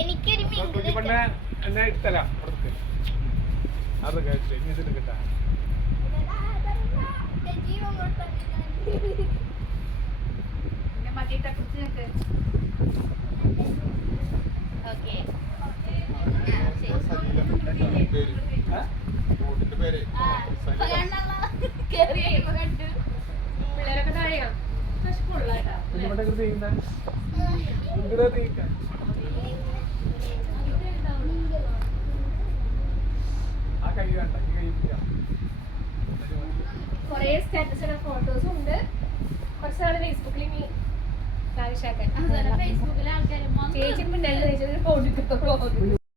എനിക്കൊരു പിള്ളേരൊക്കെ താഴെയാ കൊറേ സ്റ്റാറ്റസ് ഫോട്ടോസും ഉണ്ട്. കുറച്ചാള് ഫേസ്ബുക്കിൽ ചേച്ചി പിന്നെ ഫോൺ